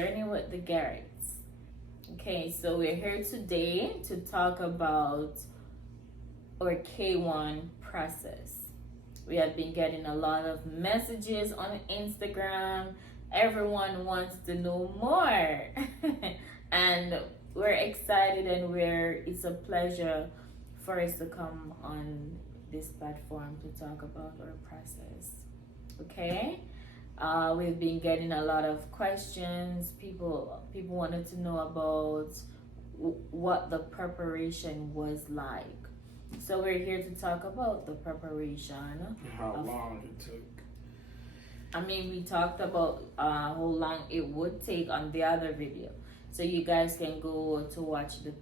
Journey with the Garretts. Okay, so we're here today to talk about our K1 process. We have been getting a lot of messages on Instagram. Everyone wants to know more. And we're excited, and it's a pleasure for us to come on this platform to talk about our process. Okay? We've been getting a lot of questions. People wanted to know about what the preparation was like. So we're here to talk about the preparation. How long it took. I mean, we talked about how long it would take on the other video. So you guys can go to watch the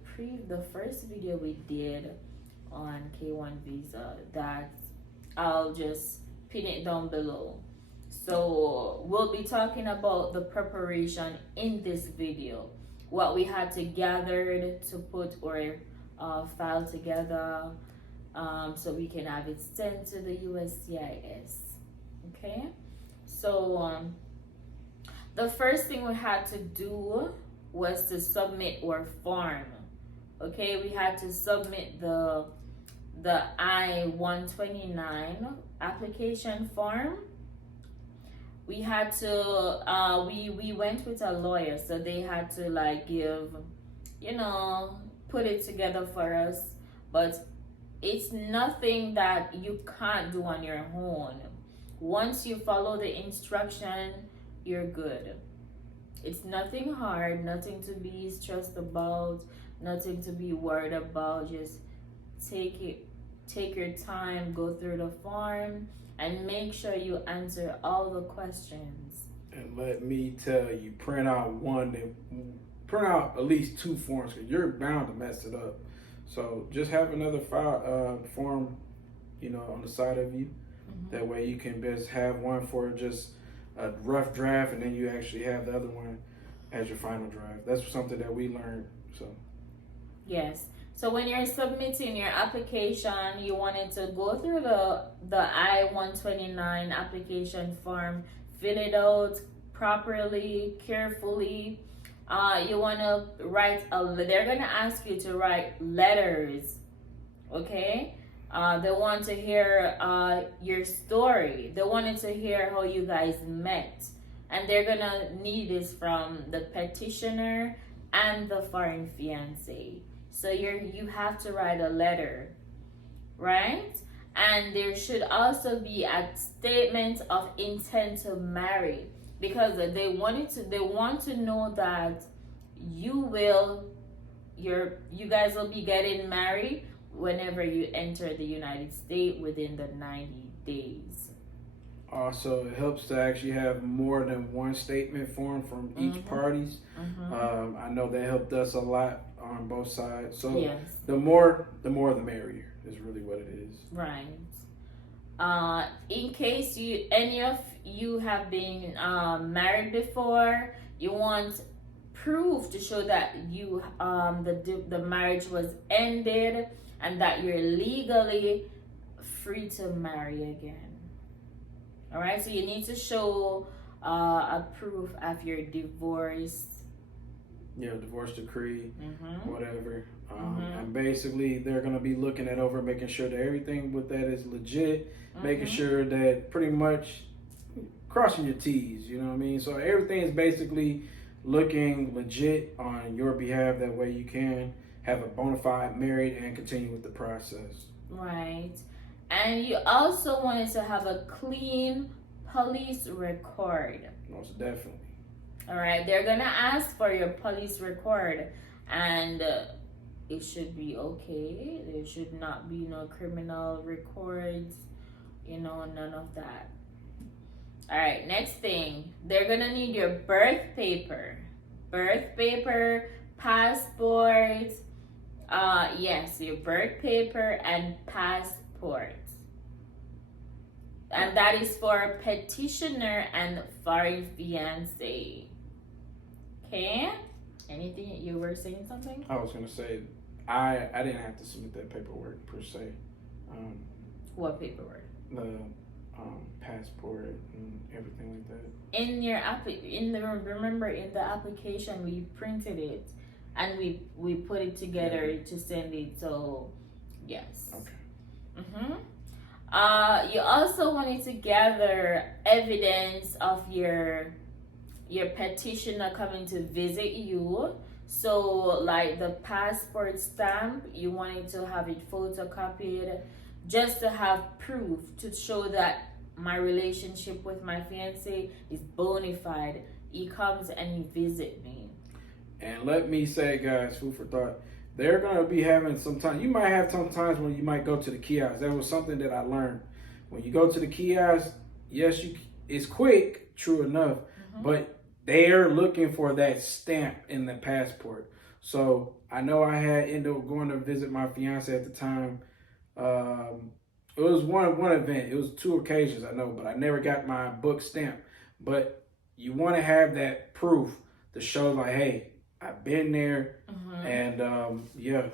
first video we did on K1 visa. That I'll just pin it down below. So we'll be talking about the preparation in this video. What we had to gather to put our file together, so we can have it sent to the USCIS. Okay? So the first thing we had to do was to submit our form. Okay, we had to submit the I-129 application form. We had to we went with a lawyer, so they had to put it together for us. But it's nothing that you can't do on your own. Once you follow the instruction, you're good. It's nothing hard, nothing to be stressed about, nothing to be worried about. Just take your time, go through the form, and make sure you answer all the questions. And let me tell you, print out at least 2 forms, because you're bound to mess it up. So just have another form, on the side of you. Mm-hmm. That way you can best have one for just a rough draft, and then you actually have the other one as your final draft. That's something that we learned. So yes. So when you're submitting your application, you wanted to go through the I-129 application form, fill it out properly, carefully. You want to they're going to ask you to write letters, okay? They want to hear your story. They wanted to hear how you guys met. And they're going to need this from the petitioner and the foreign fiancé. So you have to write a letter, right? And there should also be a statement of intent to marry, because they want to know that you guys will be getting married whenever you enter the United States within the 90 days. Also, it helps to actually have more than one statement form from each parties. Mm-hmm. I know that helped us a lot on both sides. So yes. the more the merrier is really what it is. Right. In case any of you have been married before, you want proof to show that the marriage was ended and that you're legally free to marry again. All right, so you need to show a proof of your divorce. Yeah, divorce decree, whatever. And basically, they're going to be looking at over, making sure that everything with that is legit, making sure that pretty much crossing your T's, you know what I mean? So everything is basically looking legit on your behalf. That way you can have a bona fide married and continue with the process. Right. And you also wanted to have a clean police record. Most definitely. All right. They're going to ask for your police record, and it should be okay. There should not be no criminal records, none of that. All right. Next thing, they're going to need your birth paper, passport. Yes, your birth paper and passport. And that is for petitioner and foreign fiancé. Okay? Anything? You were saying something? I was going to say, I didn't have to submit that paperwork per se. What paperwork? The passport and everything like that. In your remember in the application we printed it and we put it together to send it. So yes. Okay. You also wanted to gather evidence of your petitioner coming to visit you. So like the passport stamp, you wanted to have it photocopied just to have proof to show that my relationship with my fiance is bona fide. He comes and he visit me. And let me say, guys, food for thought. They're gonna be having some time. You might have some times when you might go to the kiosk. That was something that I learned. When you go to the kiosk, yes, it's quick, true enough, but they're looking for that stamp in the passport. So I know I had ended up going to visit my fiance at the time. It was one event. It was 2 occasions, I know, but I never got my book stamped. But you want to have that proof to show, like, hey, I've been there. And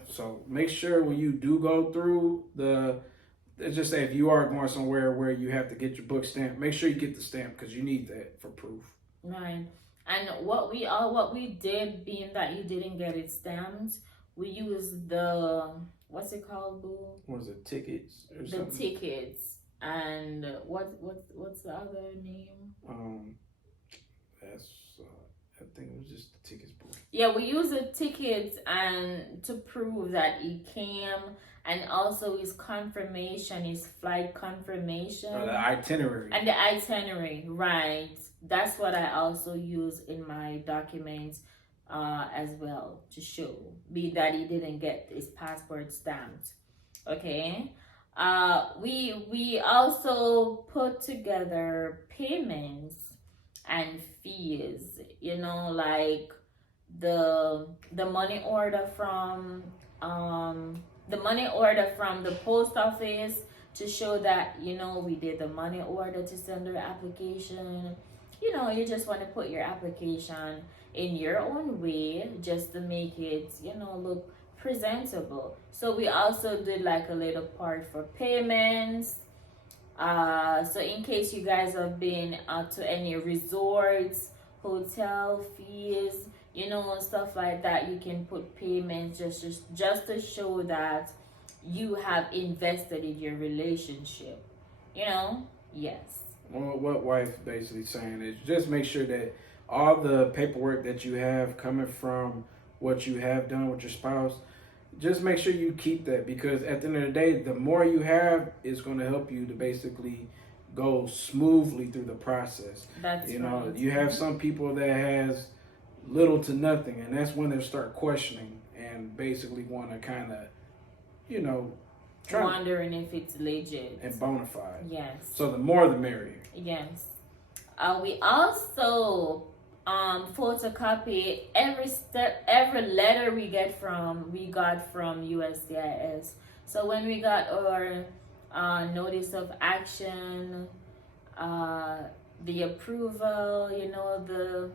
so make sure when you do go through let's just say if you are going somewhere where you have to get your book stamped, make sure you get the stamp because you need that for proof. Right. And what we did, being that you didn't get it stamped, we used the, what's it called, boo? What is it, tickets or the something? Tickets. And what's the other name? That's I think it was just the tickets book. Yeah, we use the tickets and to prove that he came, and also his confirmation, his flight confirmation. The itinerary. And the itinerary, right. That's what I also use in my documents as well, to show be that he didn't get his passport stamped. Okay. We also put together payments and fees, like the money order from the post office to show that we did the money order to send our application. You just want to put your application in your own way just to make it look presentable. So we also did like a little part for payments. So in case you guys have been to any resorts, hotel fees, stuff like that, you can put payments just to show that you have invested in your relationship. Yes. Well, what wife basically saying is just make sure that all the paperwork that you have coming from what you have done with your spouse, just make sure you keep that, because at the end of the day, the more you have is going to help you to basically go smoothly through the process. That's right. You have some people that has little to nothing, and that's when they start questioning and basically want to kind of, wondering if it's legit and bona fide. Yes. So the more the merrier. Yes. We also photocopy every letter we got from USCIS. So when we got our notice of action, the approval, the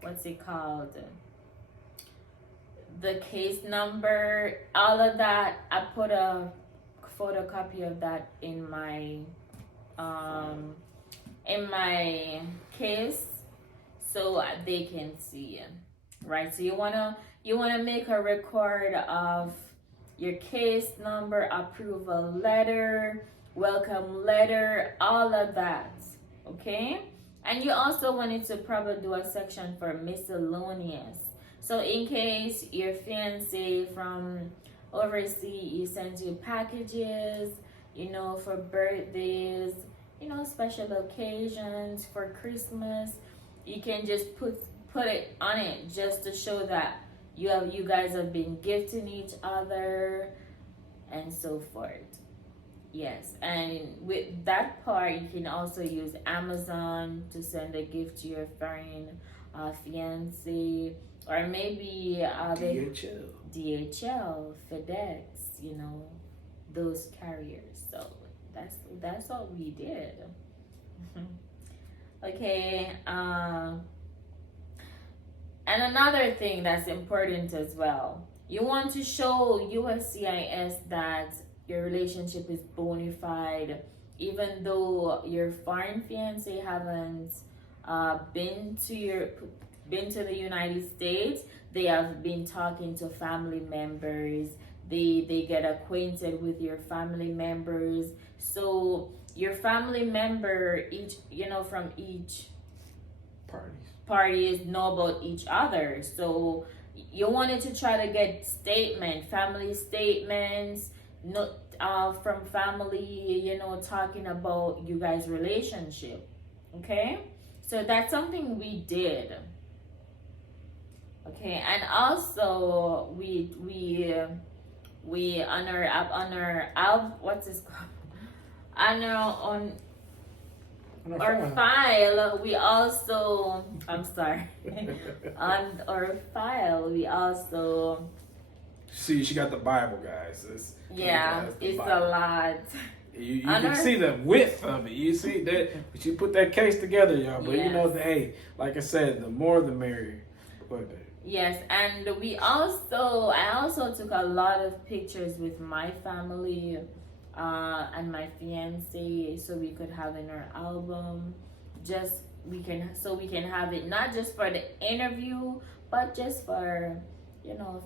what's it called, the case number, all of that, I put a photocopy of that in my case so they can see it, right? So you wanna make a record of your case number, approval letter, welcome letter, all of that, okay? And you also wanted to probably do a section for miscellaneous. So in case your fiance from overseas, he sends you packages, for birthdays, special occasions, for Christmas, you can just put it on it just to show that you guys have been gifting each other and so forth. Yes, and with that part, you can also use Amazon to send a gift to your foreign fiance, or maybe DHL, FedEx, those carriers. So that's what we did. Okay. And another thing that's important as well, you want to show USCIS that your relationship is bona fide even though your foreign fiance haven't been to the United States, they have been talking to family members. They get acquainted with your family members. So your family member each, from each parties know about each other. So you wanted to try to get family statements, from family, talking about you guys' relationship. Okay, so that's something we did. Okay, and also we on our what's this called? On our file, we also, I'm sorry, on our file, we also, see, she got the Bible, guys. It's a lot. You can see the width of it. You see that, but you put that case together, y'all. But Yes. Hey, like I said, the more the merrier. Yes, and I also took a lot of pictures with my family, and my fiance, so we could have in our album. We can have it not just for the interview, but just for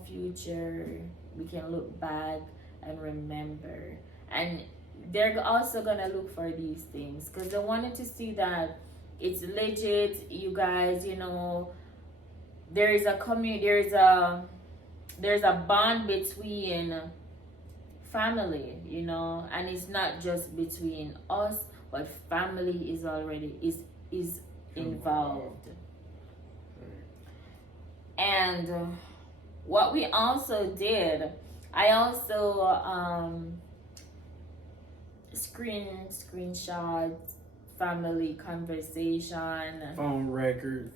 future. We can look back and remember, and they're also gonna look for these things because they wanted to see that it's legit. You guys, there is a community. There's a bond between family, and it's not just between us, but family is already is involved. And what we also did, I also screenshot family conversation, phone records,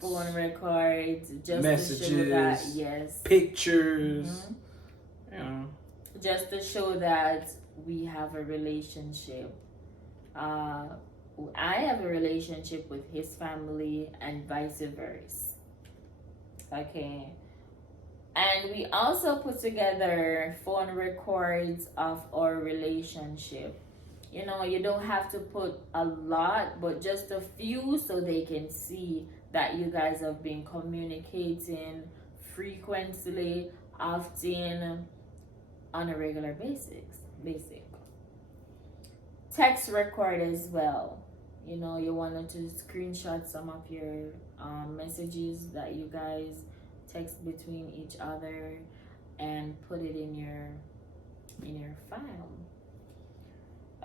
just messages, to show that, yes, pictures, just to show that we have a relationship. I have a relationship with his family and vice versa. Okay. And we also put together phone records of our relationship. You don't have to put a lot, but just a few so they can see that you guys have been communicating frequently, often, on a regular basis. Text record as well. You wanted to screenshot some of your messages that you guys text between each other and put it in your file.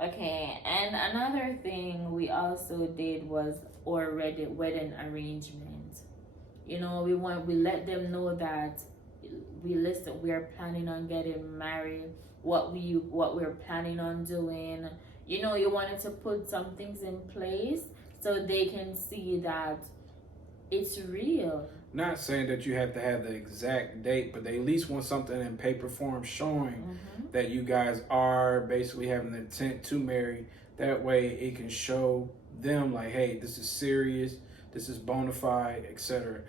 Okay, and another thing we also did was our wedding arrangement. We let them know that we are planning on getting married, what we're planning on doing. You wanted to put some things in place so they can see that it's real. Not saying that you have to have the exact date, but they at least want something in paper form showing that you guys are basically having the intent to marry. That way it can show them like, hey, this is serious, this is bona fide, etc.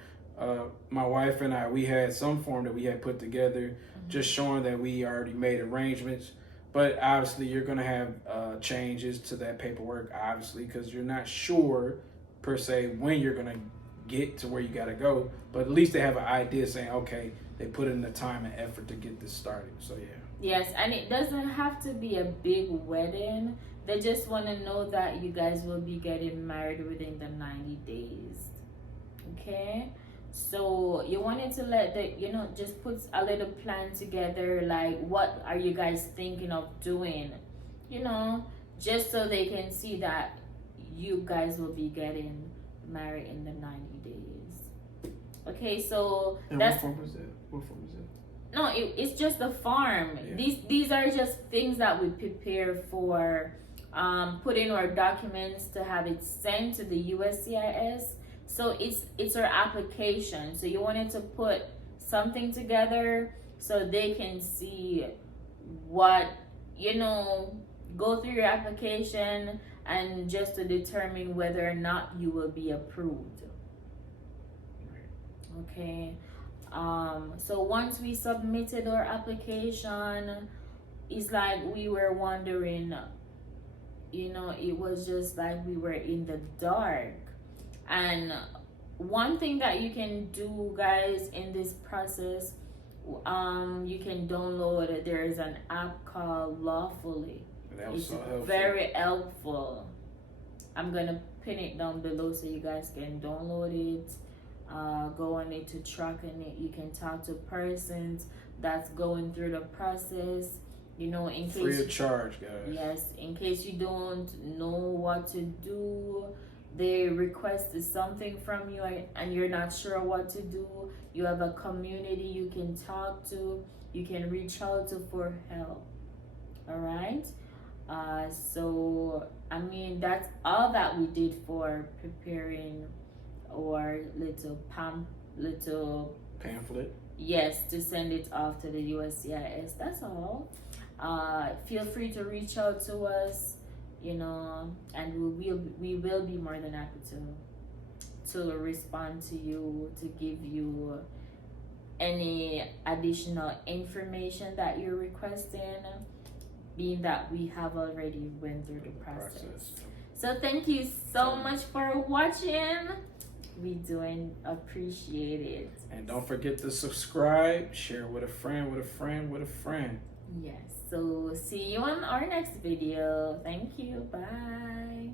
My wife and I, we had some form that we had put together just showing that we already made arrangements. But obviously you're going to have changes to that paperwork, obviously, because you're not sure per se when you're going to get to where you got to go, but at least they have an idea saying, okay, they put in the time and effort to get this started. So yes, and it doesn't have to be a big wedding. They just want to know that you guys will be getting married within the 90 days. Okay, so you wanted to let just put a little plan together, like what are you guys thinking of doing, just so they can see that you guys will be getting married in the 90 days. Okay, so and that's what form is that? No, it's just the farm. Yeah. These are just things that we prepare for, putting our documents to have it sent to the USCIS. So it's our application. So you wanted to put something together so they can see what, go through your application and just to determine whether or not you will be approved. Okay. So once we submitted our application, it's like we were wondering, you know, it was just like we were in the dark. And one thing that you can do, guys, in this process, you can download it. There is an app called Lawfully. It's so helpful. very helpful. I'm gonna pin it down below so you guys can download it. Go on it to track on it. You can talk to persons that's going through the process. You know, in case free of charge, guys. Yes, in case you don't know what to do, they request something from you and you're not sure what to do. You have a community you can talk to. You can reach out to for help. All right. So I mean, that's all that we did for preparing our little pamphlet. Yes, to send it off to the USCIS. That's all. Feel free to reach out to us, you know, and we will be more than happy to respond to you, to give you any additional information that you're requesting, being that we have already went through the process. So thank you so much for watching. We do appreciate it. And don't forget to subscribe, share with a friend, with a friend, with a friend. Yes. So see you on our next video. Thank you. Bye.